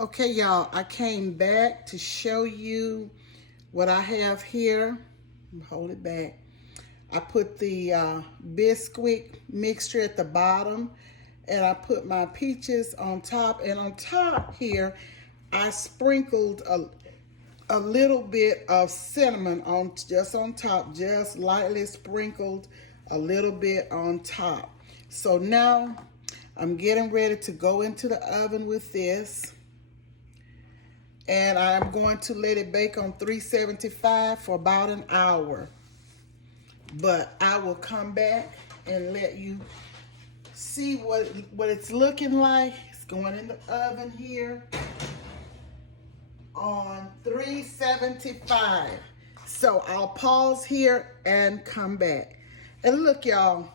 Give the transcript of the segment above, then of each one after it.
Okay, y'all, I came back to show you what I have here. Hold it back. I put the Bisquick mixture at the bottom, and I put my peaches on top. And on top here, I sprinkled a little bit of cinnamon on top, just lightly sprinkled a little bit on top. So now I'm getting ready to go into the oven with this. And I'm going to let it bake on 375 for about an hour. But I will come back and let you see what it's looking like. It's going in the oven here on 375. So I'll pause here and come back. And look, y'all,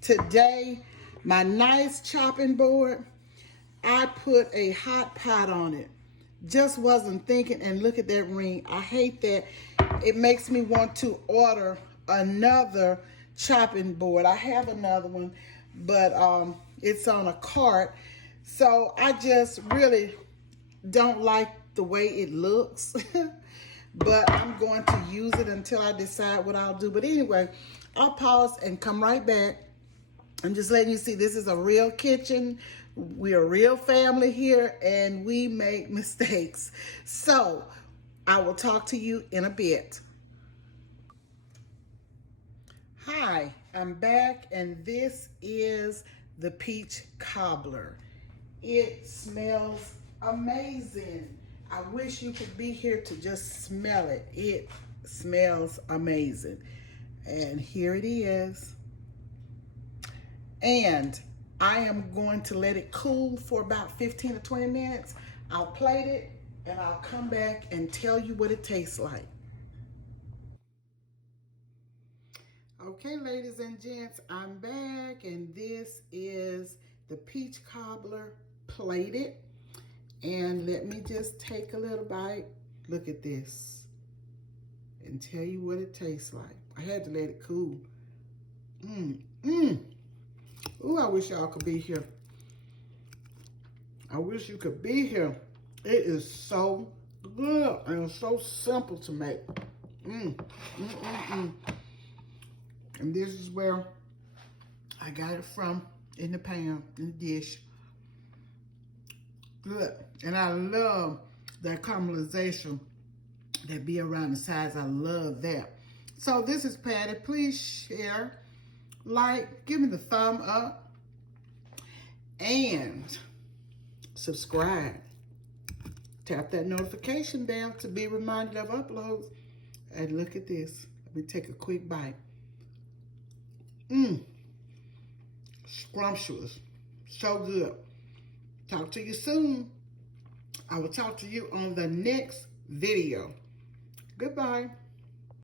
today, my nice chopping board, I put a hot pot on it. Just wasn't thinking, and look at that ring. I hate that. It makes me want to order another chopping board. I have another one, but it's on a cart. So I just really don't like the way it looks. But I'm going to use it until I decide what I'll do. But anyway, I'll pause and come right back. I'm just letting you see this is a real kitchen. We're a real family here, and we make mistakes. So I will talk to you in a bit. Hi, I'm back, and this is the peach cobbler. It smells amazing. I wish you could be here to just smell it. It smells amazing. And here it is. And I am going to let it cool for about 15 to 20 minutes. I'll plate it and I'll come back and tell you what it tastes like. Okay, ladies and gents, I'm back, and this is the peach cobbler plated. And let me just take a little bite. Look at this and tell you what it tastes like. I had to let it cool. Ooh, I wish y'all could be here. I wish you could be here. It is so good and so simple to make. And this is where I got it from, in the pan, in the dish. Good. And I love that caramelization that be around the sides. I love that. So this is Patti. Please share, like, give me the thumb up, and subscribe. Tap that notification bell to be reminded of uploads. And look at this. Let me take a quick bite. Scrumptious. So good. Talk to you soon. I will talk to you on the next video. Goodbye.